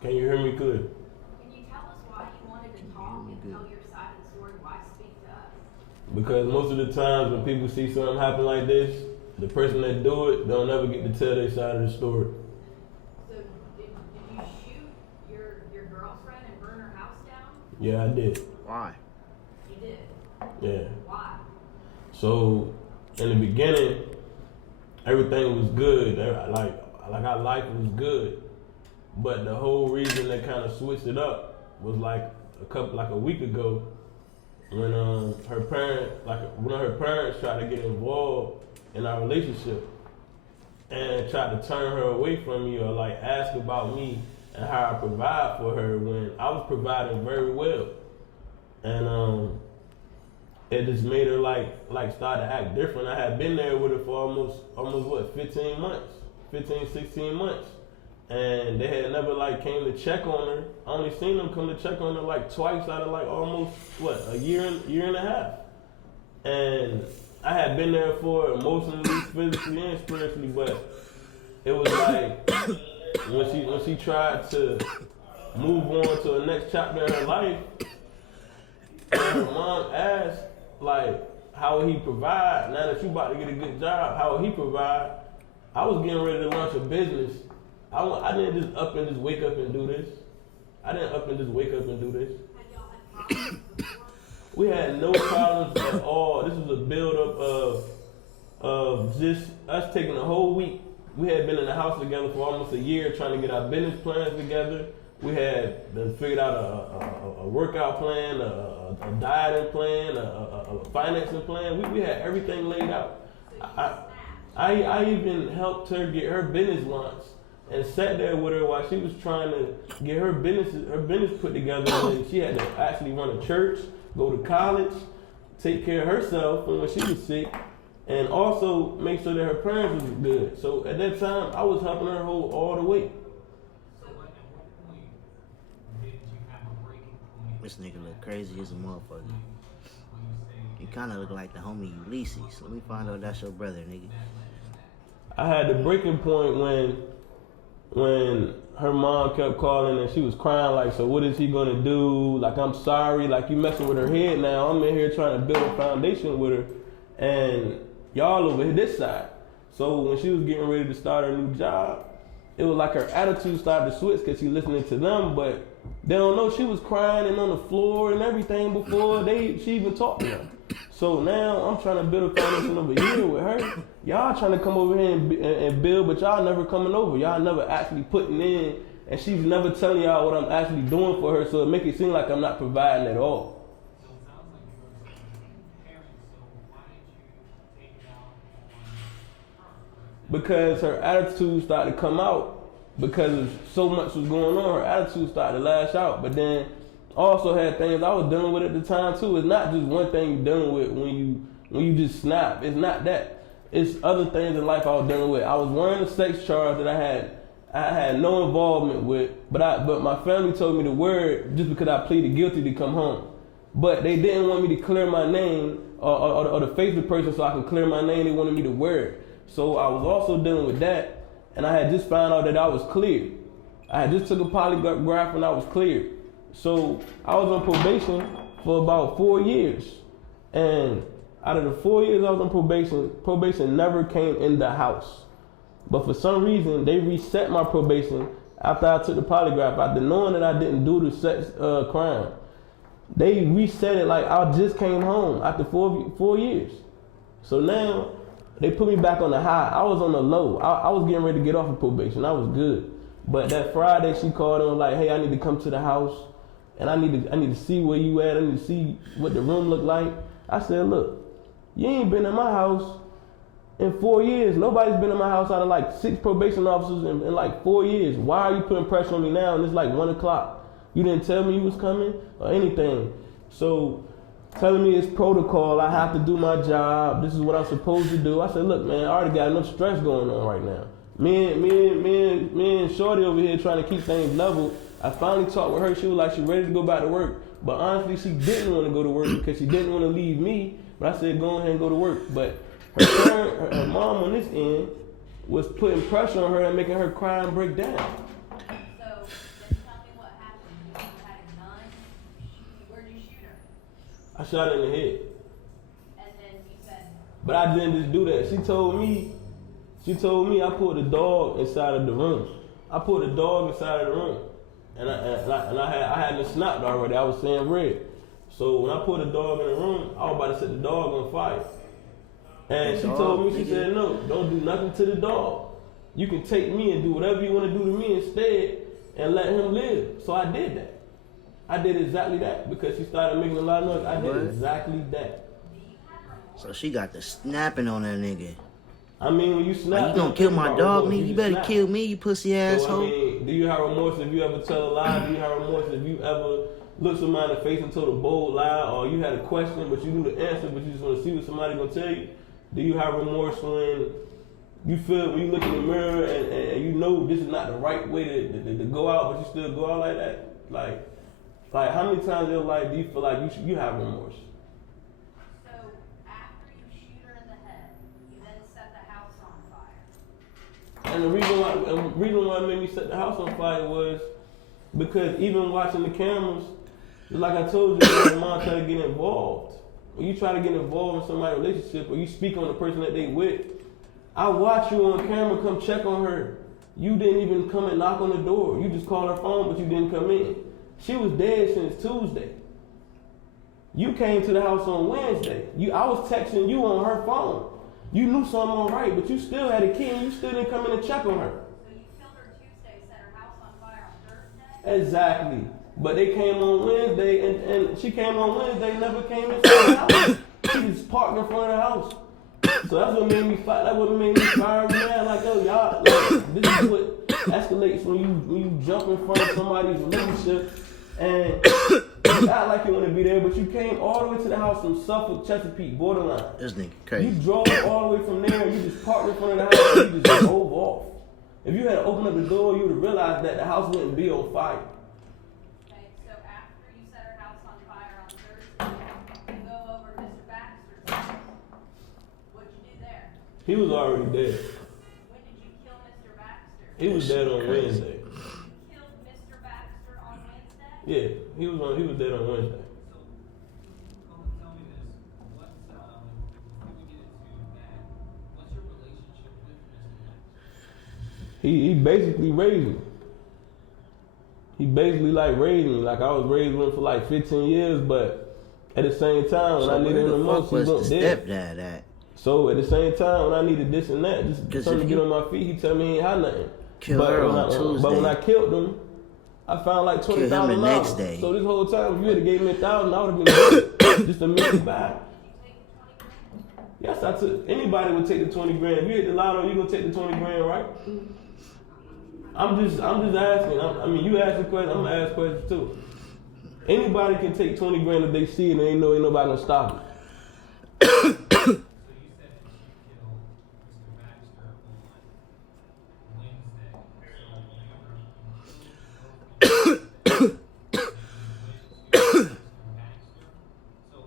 Can you hear me clear? Can you tell us why you wanted to talk and tell your side of the story? Why speak to us? Because most of the times when people see something happen like this, the person that do it don't ever get to tell their side of the story. So did you shoot your girlfriend and burn her house down? Yeah, I did. Why? You did. Yeah. Why? So in the beginning, everything was good. Like our life was good. But the whole reason they kind of switched it up was like a week ago, when one of her parents tried to get involved in our relationship and tried to turn her away from me, or like ask about me and how I provide for her when I was providing very well. And it just made her like start to act different. I had been there with her for almost what, 15 months, 16 months. And they had never like came to check on her. I only seen them come to check on her like twice out of like almost what, a year and a half. And I had been there for her emotionally, physically, and spiritually, but it was like when she tried to move on to the next chapter in her life, and her mom asked like, how would he provide? Now that you about to get a good job, how would he provide? I was getting ready to launch a business. I didn't just up and just wake up and do this. I didn't up and just wake up and do this. Had y'all had problems before? We had no problems at all. This was a build-up of just us taking a whole week. We had been in the house together for almost a year trying to get our business plans together. We had done figured out a workout plan, a dieting plan, a financing plan. We had everything laid out. I even helped her get her business launched and sat there with her while she was trying to get her business put together. And she had to actually run a church, go to college, take care of herself when she was sick, and also make sure that her parents was good. So at that time, I was helping her hold all the weight. So at what point did you have a breaking point? This nigga look crazy as a motherfucker. You kind of look like the homie Ulysses. Let me find out that's your brother, nigga. I had the breaking point when her mom kept calling and she was crying like, so what is he gonna do? Like, I'm sorry, like you messing with her head now. I'm in here trying to build a foundation with her, and y'all over here this side. So when she was getting ready to start her new job, it was like her attitude started to switch because she listening to them, but they don't know she was crying and on the floor and everything before she even talked to them. So now I'm trying to build a foundation over here with her. Y'all trying to come over here and build, but y'all never coming over. Y'all never actually putting in, and she's never telling y'all what I'm actually doing for her, so it make it seem like I'm not providing at all. So it sounds like you were a parent, so why didn't you take it out on her? Because her attitude started to come out because so much was going on. Her attitude started to lash out, but then also had things I was dealing with at the time too. It's not just one thing you're dealing with when you just snap. It's not that. It's other things in life I was dealing with. I was wearing a sex charge that I had no involvement with, but my family told me to wear it just because I pleaded guilty to come home. But they didn't want me to clear my name or the face of the person so I can clear my name. They wanted me to wear it. So I was also dealing with that, and I had just found out that I was cleared. I had just took a polygraph and I was cleared. So I was on probation for about 4 years. And out of the 4 years I was on probation never came in the house. But for some reason, they reset my probation after I took the polygraph, after knowing that I didn't do the sex crime. They reset it like I just came home after 4 years. So now they put me back on the high. I was on the low. I was getting ready to get off of probation. I was good. But that Friday she called and was like, hey, I need to come to the house. And I need to see where you at. I need to see what the room look like. I said, look, you ain't been in my house in 4 years. Nobody's been in my house out of like 6 probation officers in like 4 years. Why are you putting pressure on me now? And it's like 1 o'clock. You didn't tell me you was coming or anything. So telling me it's protocol, I have to do my job. This is what I'm supposed to do. I said, look, man, I already got enough stress going on right now. Me and Shorty over here trying to keep things level. I finally talked with her. She was like, she ready to go back to work. But honestly, she didn't want to go to work because she didn't want to leave me. But I said, go ahead and go to work. But her mom on this end was putting pressure on her and making her cry and break down. So, just tell shot her in the head. And then you said, But I didn't just do that. She told me I put the dog inside of the room. I put the dog inside of the room. And I had been snapped already. I was saying red. So when I put the dog in the room, I was about to set the dog on fire. And she told me, she said, no, don't do nothing to the dog. You can take me and do whatever you want to do to me instead and let him live. So I did that. I did exactly that because she started making a lot of noise. I did exactly that. So she got the snapping on that nigga. I mean, when you snap, Like, you gonna kill my dog, nigga? You better kill me, you pussy asshole. So, I mean, do you have remorse if you ever tell a lie? Do you have remorse if you ever look somebody in the face and told a bold lie, or you had a question but you knew the answer but you just want to see what somebody gonna tell you? Do you have remorse when you feel when you look in the mirror and you know this is not the right way to go out, but you still go out like that? Like how many times in your life do you feel like you have remorse? so after you shoot her in the head, you then set the house on fire. And the reason why it made me set the house on fire was because even watching the cameras, like I told you, my mom tried to get involved. When you try to get involved in somebody's relationship or you speak on the person that they with, I watch you on camera come check on her. You didn't even come and knock on the door. You just called her phone, but you didn't come in. She was dead since Tuesday. You came to the house on Wednesday. I was texting you on her phone. You knew something was right, but you still had a key and you still didn't come in and check on her. So you killed her Tuesday, set her house on fire on Thursday? Exactly. But they came on Wednesday and she came on Wednesday and never came inside the house. She just parked in front of the house. So that's what made me fight. That's what made me fire mad. Like, yo, y'all, like, this is what escalates when you jump in front of somebody's relationship and you act like you want to be there, but you came all the way to the house from Suffolk, Chesapeake, borderline. This nigga crazy. You drove all the way from there and you just parked in front of the house and you just drove off. If you had opened up the door, you would have realized that the house wouldn't be on fire. Okay, so after you set her house on fire on Thursday, you go over to Mr. Baxter's house. What'd you do there? He was already dead. When did you kill Mr. Baxter? He was dead on Wednesday. You killed Mr. Baxter on Wednesday? Yeah, he was dead on Wednesday. Tell me this. What's before we get into that, what's your relationship with Mr. Baxter? He basically raised me. He basically like raised me. Like I was raised with him for like 15 years, but at the same time when I needed him the most, he was wasn't the there. stepdad at? So at the same time when I needed this and that, just something to get on my feet, he tell me he ain't had nothing. Kill her on Tuesday. But when I killed him, I found like $20,000. Kill him the next day. So this whole time, if you had gave me $1,000, I would have been good. Just to make it back. Yes, I took. Anybody would take the 20 grand. If you hit the lotto, you gonna take the 20 grand, right? I'm just asking. I mean, you ask the question, I'm gonna ask questions too. Anybody can take 20 grand if they see it and ain't nobody gonna stop it. So you said that you killed Mr. Baxter on Wednesday. So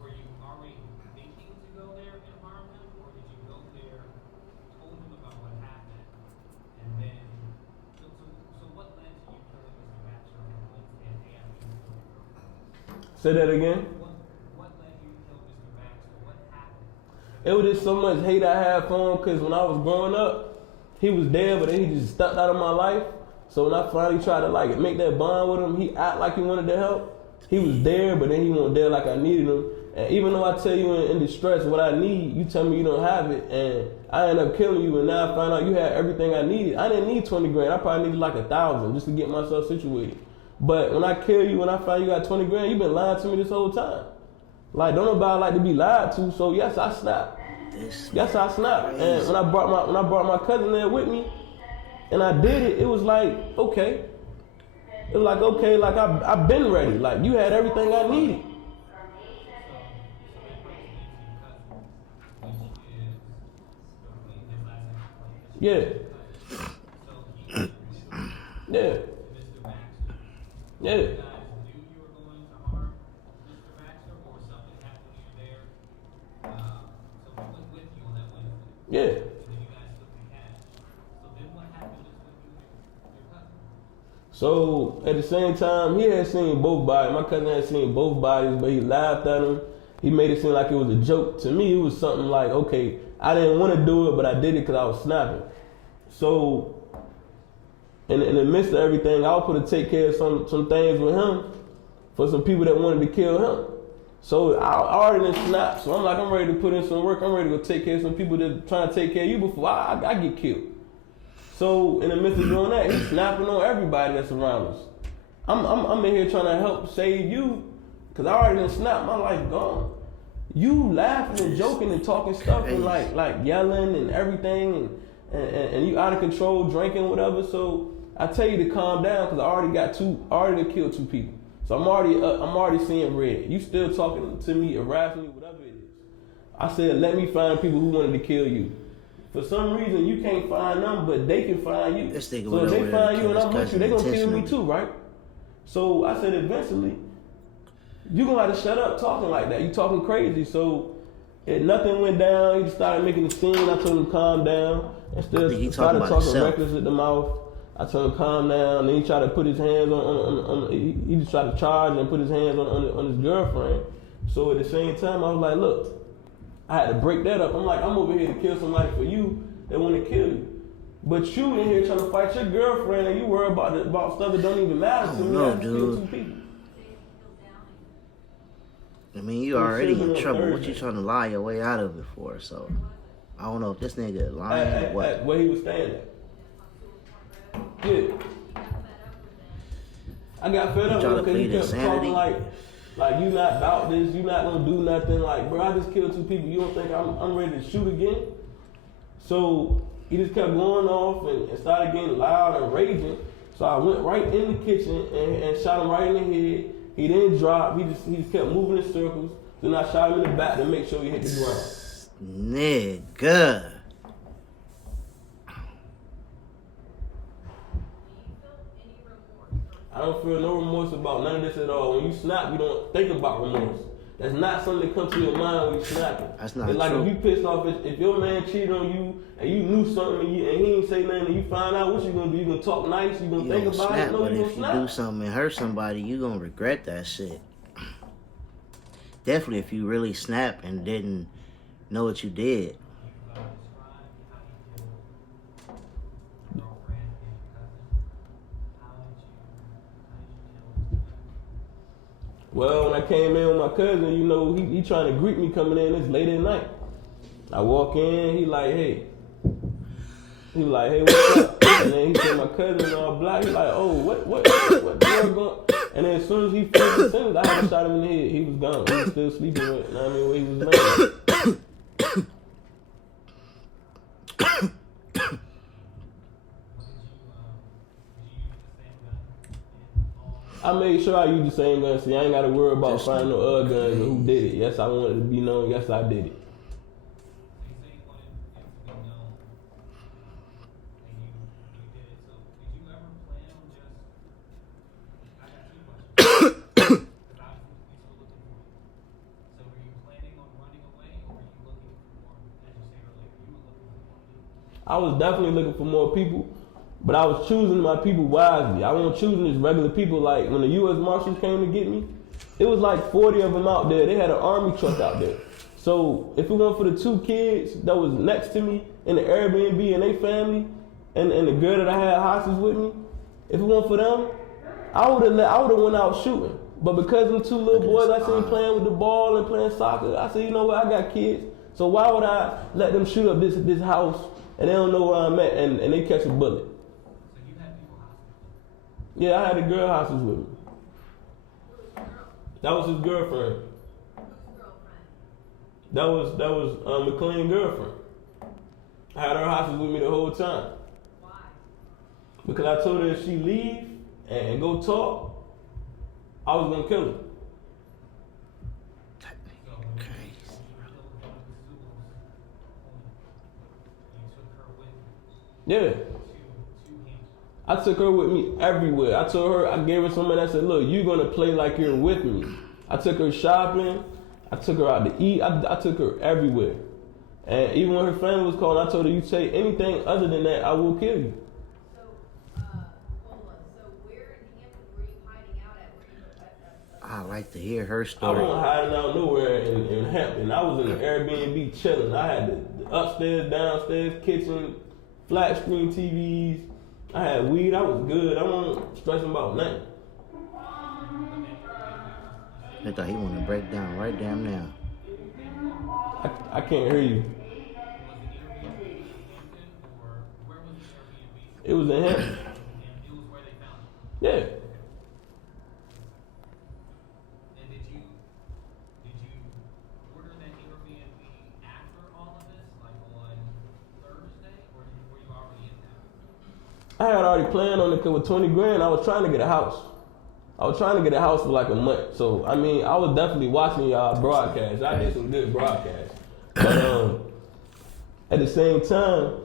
were you already thinking to go there and harm him, or did you go there, told him about what happened, and then so what led to you killing Mr. Baxter on Wednesday and day after you killed your girlfriend? Say that again. What led you to kill Mr. Baxter? What happened? It was just so much hate I had for him because when I was growing up, he was there, but then he just stepped out of my life. So when I finally tried to like make that bond with him, he act like he wanted to help. He was there, but then he wasn't there like I needed him. And even though I tell you in distress what I need, you tell me you don't have it, and I end up killing you. And now I find out you had everything I needed. I didn't need 20 grand. I probably needed like 1,000 just to get myself situated. But when I kill you, when I find you got 20 grand, you've been lying to me this whole time. Like, don't nobody like to be lied to. So yes, I snapped. Yes, I snapped. And when I brought my cousin there with me, and I did it, it was like, okay. It was like, okay, like I've been ready. Like you had everything I needed. Yeah. Yeah. Yeah. Yeah. So at the same time, he had seen both bodies. My cousin had seen both bodies, but he laughed at him. He made it seem like it was a joke. To me, it was something like, okay, I didn't want to do it, but I did it because I was snapping. So in the midst of everything, I was put to take care of some things with him for some people that wanted to kill him. So I already done snapped. So I'm like, I'm ready to put in some work. I'm ready to go take care of some people that trying to take care of you before I get killed. So in the midst of doing that, he's snapping on everybody that's around us. I'm in here trying to help save you, cause I already done snapped. My life gone. You laughing and joking and talking stuff and like yelling and everything and you out of control, drinking, whatever. So I tell you to calm down, cause I already killed 2 people. So I'm already seeing red. You still talking to me, harassing me, whatever it is. I said, let me find people who wanted to kill you. For some reason, you can't find them, but they can find you. So if they find you and I'm with you, they gonna kill me too, right? So I said, eventually, you gonna have to shut up talking like that. You talking crazy. So nothing went down. He just started making a scene. I told him to calm down. Instead, he started talking reckless at the mouth. I told him calm down. Then he tried to put his hands on he just tried to charge and put his hands on his girlfriend. So at the same time, I was like, look, I had to break that up. I'm like, I'm over here to kill somebody for you that want to kill you. But you in here trying to fight your girlfriend and you worry about stuff that don't even matter to me. No, dude. I mean, you already in trouble. What you trying to lie your way out of it for? So, I don't know if this nigga lying or what. At where he was staying at. Yeah. I got fed up because he kept talking like you not about this, you not gonna do nothing. Like, bro, I just killed 2 people. You don't think I'm ready to shoot again? So he just kept going off and started getting loud and raging. So I went right in the kitchen and shot him right in the head. He didn't drop. He just kept moving in circles. Then I shot him in the back to make sure he hit the ground. Nigga. I don't feel no remorse about none of this at all. When you snap, you don't think about remorse. That's not something that comes to your mind when you snapping. That's not it's like true. if you pissed off, if your man cheated on you and you knew something and he ain't say nothing and you find out, what you gonna do? You gonna talk nice? You gonna think about snap, it? No, but you if gonna you do something and hurt somebody, you gonna regret that shit. Definitely if you really snap and didn't know what you did. Well, when I came in with my cousin, you know, he trying to greet me coming in. It's late at night. I walk in, he like, hey. He like, hey, what's up? And then he said my cousin all black. He like, oh, what girl going? And then as soon as he finished the sentence, I had to shot him in the head. He was gone. He was still sleeping with, you know what I mean, where he was laying. I made sure I used the same gun. See, I ain't got to worry about finding no other guns and who did it. Yes, I wanted to be known. Yes, I did it. I was definitely looking for more people, but I was choosing my people wisely. I wasn't choosing just regular people. Like when the U.S. Marshals came to get me, it was like 40 of them out there. They had an army truck out there. So if it weren't for the 2 kids that was next to me in the Airbnb and their family, and the girl that I had hostage with me, if it weren't for them, I would have went out shooting. But because them 2 little boys I seen playing with the ball and playing soccer, I said, you know what, I got kids. So why would I let them shoot up this house and they don't know where I'm at and they catch a bullet? So you had people hostage? Yeah, I had a girl hostage with me. That was his girlfriend. That was McLean's girlfriend. I had her hostage with me the whole time. Why? Because I told her if she leave and go talk, I was gonna kill her. Yeah. I took her with me everywhere. I told her, I gave her something that said, look, you're gonna play like you're with me. I took her shopping, I took her out to eat, I took her everywhere. And even when her family was calling, I told her, you say anything other than that, I will kill you. So, Bola, so where like to hear her I story. wasn't hiding out nowhere in Hampton. I was in the Airbnb chilling. I had the upstairs, downstairs, kitchen, flat screen TVs. I had weed. I was good. I wasn't stressing about nothing. I thought he wanted to break down right damn now. I can't hear you. It was in Hampton. And it was where they found it. Yeah. And did you order that Airbnb after all of this, like on Thursday, or were you already in there? I had already planned on it because with 20 grand, I was trying to get a house. I was trying to get a house for like a month. So, I mean, I was definitely watching y'all broadcasts. I did some good broadcasts. But at the same time,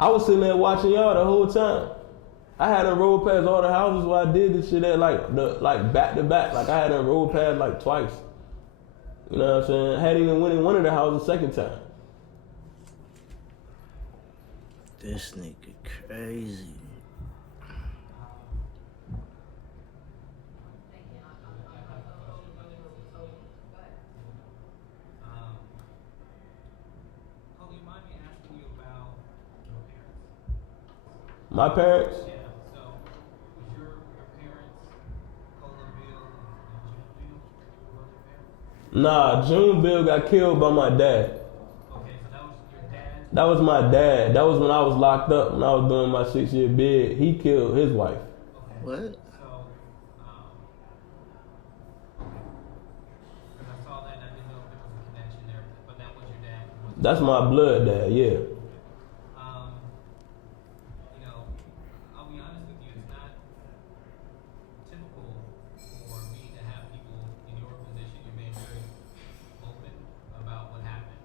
I was sitting there watching y'all the whole time. I had to roll past all the houses where I did this shit at like back to back. Like I had to roll past like twice. You know what I'm saying? I hadn't even went in one of the houses the second time. This nigga crazy. Oh, you mind me asking you about your parents? My parents, Yeah. So, was your parents Cola Beale and June Beale? Were your parents? nah, June Bill got killed by my dad. Okay, so that was your dad. That was my dad. That was when I was locked up, when I was doing my 6-year bid. He killed his wife. Okay. What? So, because I saw that and I didn't know if there was a connection there, but that was your dad. That's my blood dad, yeah. You know, I'll be honest with you, it's not typical for me to have people in your position. You're being very open about what happened.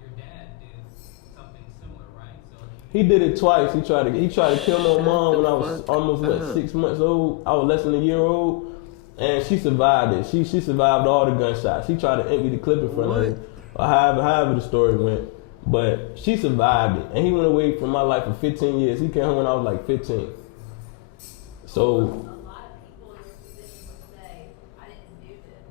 Your dad did something similar, right? So He did it twice. He tried to kill my mom when I was almost 6 months old. I was less than a year old, and she survived it. She survived all the gunshots. He tried to empty the clip in front of her, or however the story went. But she survived it, and he went away from my life for 15 years. He came home when I was like 15. So, A lot of people in your position would say, I didn't do this.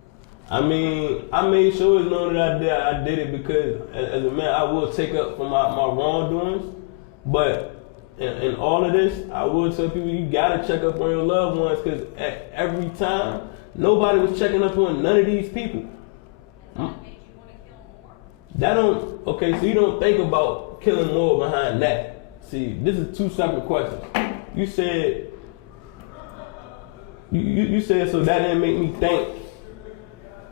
I mean, I made sure it's known that I did it because as a man, I will take up for my wrongdoings. But in all of this, I will tell people you gotta check up on your loved ones because at every time, nobody was checking up on none of these people. And that made you want to kill more. That don't, okay, so you don't think about killing more behind that. See, this is two separate questions. You said, you said so that didn't make me think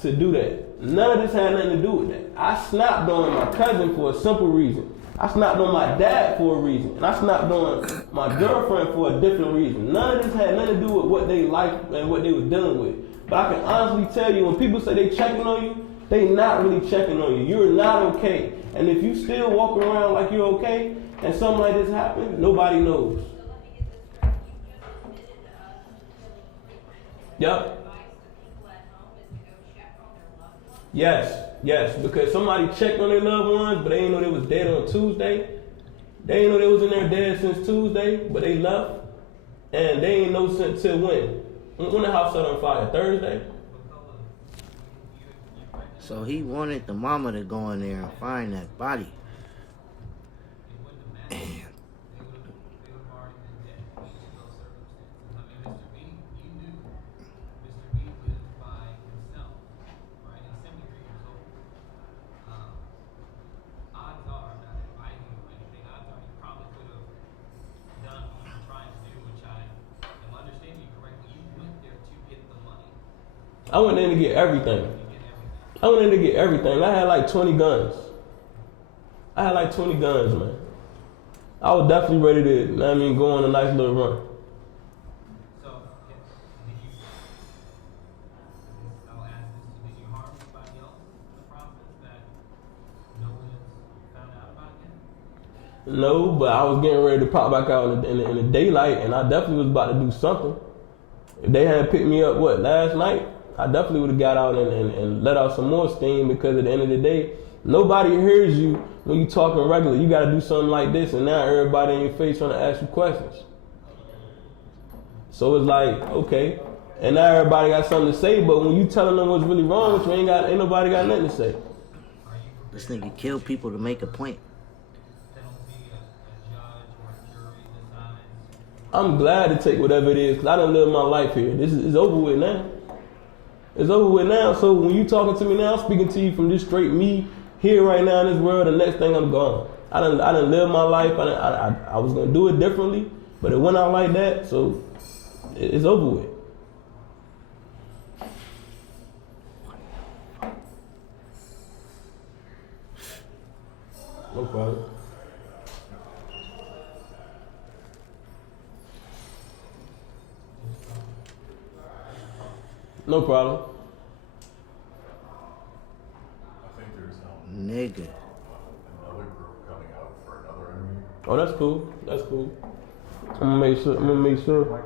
to do that. None of this had nothing to do with that. I snapped on my cousin for a simple reason. I snapped on my dad for a reason. And I snapped on my girlfriend for a different reason. None of this had nothing to do with what they liked and what they were dealing with. But I can honestly tell you, when people say they checking on you, they not really checking on you. You're not okay. And if you still walk around like you're okay, and something like this happens, nobody knows. So let me get this straight. You just admitted to us killing frequently. Yep. Your advice to people at home is to go check on their loved ones. Yes, because somebody checked on their loved ones, but they didn't know they was dead on Tuesday. They didn't know they was in there dead since Tuesday, but they left. And they ain't know since till when? When the house set on fire? Thursday? So he wanted the mama to go in there and find that body. Damn. they would have already been dead in those circumstances. I mean, Mr. B, you knew Mr. B lived by himself, right? He's 73 years old. Odds are, not if I knew anything, odds are he probably could have done what you're trying to do, which I am understanding you correctly. You went there to get the money. I went in to get everything. To get everything. I went in to get everything. I had like 20 guns. Man. I was definitely ready to, go on a nice little run. So, did you, I'll ask this, did you harm anybody else in the process that no one has found out about yet? No, but I was getting ready to pop back out in the daylight, and I definitely was about to do something. If they hadn't picked me up, last night, I definitely would have got out and let out some more steam because at the end of the day, nobody hears you when you talking regular. You got to do something like this, and now everybody in your face trying to ask you questions. So it's like, okay, And now everybody got something to say, but when you telling them what's really wrong with you, ain't nobody got nothing to say. This nigga kill people to make a point. I'm glad to take whatever it is, because I done lived my life here. This is over with now. It's over with now. So when you talking to me now, I'm speaking to you from this straight me here right now in this world. The next thing I'm gone. I done lived my life. I was gonna do it differently, but it went out like that. So it's over with. No problem. No problem. I think there's Nigga. another group coming out for another interview. Oh, that's cool. That's cool. I'm gonna make sure.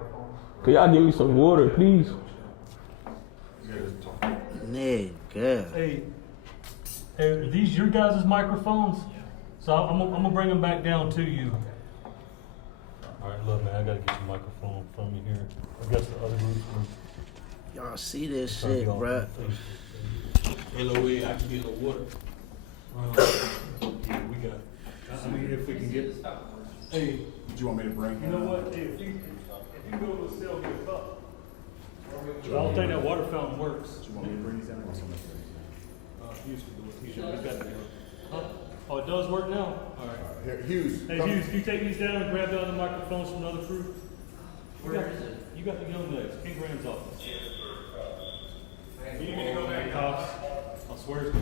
Could y'all give me some water, please? You guys talk. Nigga. Hey, are these your guys' microphones? So I'm gonna bring them back down to you. All right, look, man, I gotta get your microphone from you here. I guess the other group. Y'all see this shit, bruh. Ain't no way I can get no water. Yeah, we got. I mean, if we can get. Hey, Did you want me to bring you know what? Hey, if you go to sell me a cup, I don't think that water fountain works. Do you want me to bring these down or something? Hughes can do it. He's got to do it. Huh? Oh, it does work now. All right. Here, Hughes. Hey, come. Hughes, can you take these down and grab the other microphones from the other crew? You got the young legs. King Graham's office. You need me to go back, cops? I swear it's